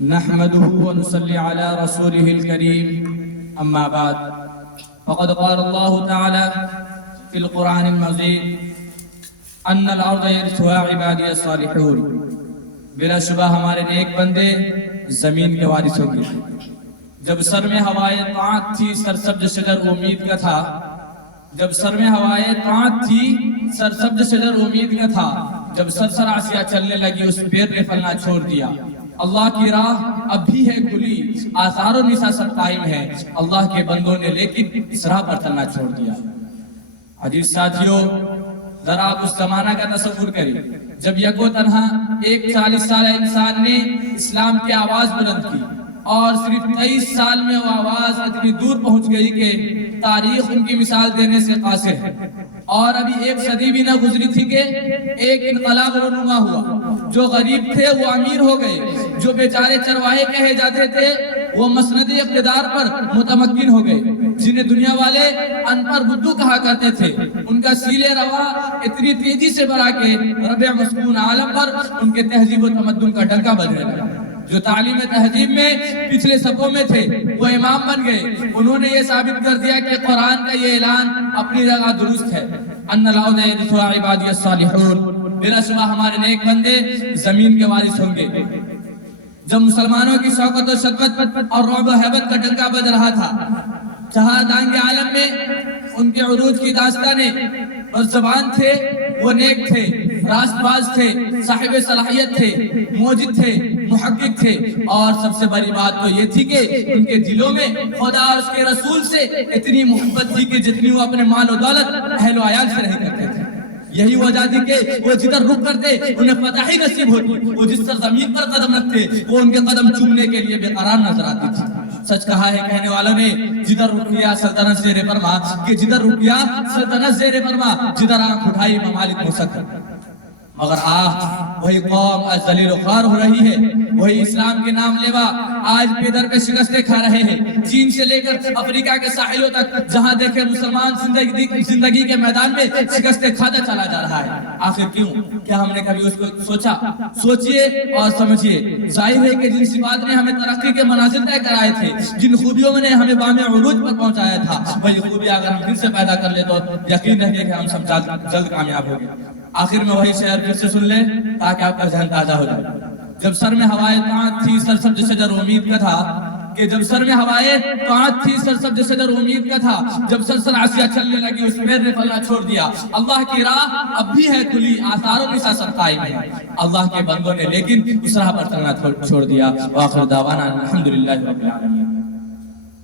نحمده ونصلي على رسوله الكريم أما بعد فقد قال الله تعالى في القرآن المجيد أن الأرض يرثها عبادي الصالحون بلا شبہ ہمارے نیک بندے زمین کے وارث ہوں گے۔ جب سر میں ہوائے طاعت تھی سرسبز شجر امید کا تھا، جب سر میں ہوائے طاعت تھی سرسبز شجر امید کا تھا، جب سرسر آسیہ چلنے لگی اس پیر نے پھلنا چھوڑ دیا۔ اللہ کی راہ اب بھی ہے کھلی، آثار و نساء سب قائم ہے، اللہ کے بندوں نے لیکن اس راہ پر چلنا چھوڑ دیا۔ عزیز ساتھیوں، ذرا آپ اس زمانہ کا تصور کریں جب یکو تنہا ایک 40 سالہ انسان نے اسلام کی آواز بلند کی اور صرف 23 سال میں وہ آواز اتنی دور پہنچ گئی کہ تاریخ ان کی مثال دینے سے قاصر ہے، اور ابھی ایک صدی بھی نہ گزری تھی کہ ایک انقلاب رونما ہوا۔ جو غریب تھے وہ امیر ہو گئے، جو بیچارے چرواہے کہے جاتے تھے وہ مسند اقتدار پر متمکن ہو گئے، جنہیں دنیا والے ان پر بدو کہا کرتے تھے ان کا سیلے روا اتنی تیزی سے بڑھا کہ ربع مسکون عالم پر ان کے تہذیب و تمدن کا ڈنکا بجنے لگا۔ جو تعلیم تہذیب میں پچھلے صفوں میں تھے وہ امام بن گئے، انہوں نے یہ ثابت کر دیا کہ قرآن کا یہ اعلان اپنی جگہ درست ہے، ان الارض یرثها عبادی الصالحون، بلا شبہ ہمارے نیک بندے زمین کے وارث ہوں گے۔ جب مسلمانوں کی شوکت و شدت اور رعب و حیبت کا ڈنکا بج رہا تھا، جہاں دانگ عالم میں ان کے عروج کی داستانیں اور زبان تھے وہ نیک تھے، راست باز تھے، صاحب صلاحیت تھے، موجد تھے، محقق تھے، اور سب سے بڑی بات تو یہ تھی کہ ان کے دلوں میں خدا اور اس کے رسول سے اتنی محبت تھی کہ جتنی وہ اپنے مال و دولت اہل و عیال سے نہیں کرتے تھے۔ یہی وجہ تھی کہ وہ جدھر رخ کرتے انہیں فتح ہی نصیب ہوتی، وہ جس سرزمین پر قدم رکھتے وہ ان کے قدم چومنے کے لیے بے قرار نظر آتی تھی۔ سچ کہا ہے کہنے والوں نے، جدھر رخ کیا سلطنت زیر فرما، کہ جدھر رخ کیا سلطنت زیر فرما، جدھر آنکھ اٹھائی ممالک مسکر۔ مگر وہی قوم آج ذلیل و خوار ہو رہی ہے، وہی اسلام کے نام لیوا آج پیدر پہ شکستیں کھا رہے ہیں، چین سے لے کر افریقہ کے ساحلوں تک جہاں دیکھے مسلمان زندگی کے میدان میں شکستیں کھاتا چلا جا رہا ہے۔ آخر کیوں؟ کیا ہم نے کبھی اس کو سوچا؟ سوچئے اور سمجھئے۔ ظاہر ہے کہ جن صفات نے ہمیں ترقی کے منازل طے کرائے تھے، جن خوبیوں نے ہمیں بام عروج پر پہنچایا تھا، وہی خوبیاں اگر ہم پھر سے پیدا کر لیں تو یقین ہے کہ ہم سب جلد کامیاب ہوں گے۔ آخر میں وہی شعر پھر سے سن لیں تاکہ آپ کا ذہن تازہ ہو جائے۔ جب سر میں ہوائے طاعت تھی سرسبز شجر امید کا تھا، کہ جب سر میں ہوائے طاعت تھی سرسبز شجر امید کا تھا، جب سرسر آسیہ چلنے لگی اس پیر نے پھلنا چھوڑ دیا۔ اللہ کی راہ اب بھی ہے کھلی، آثار و نساء سب قائم ہے، اللہ کے بندوں نے لیکن اس راہ پر چلنا چھوڑ دیا۔ وآخر دعوانا الحمدللہ رب العالمین۔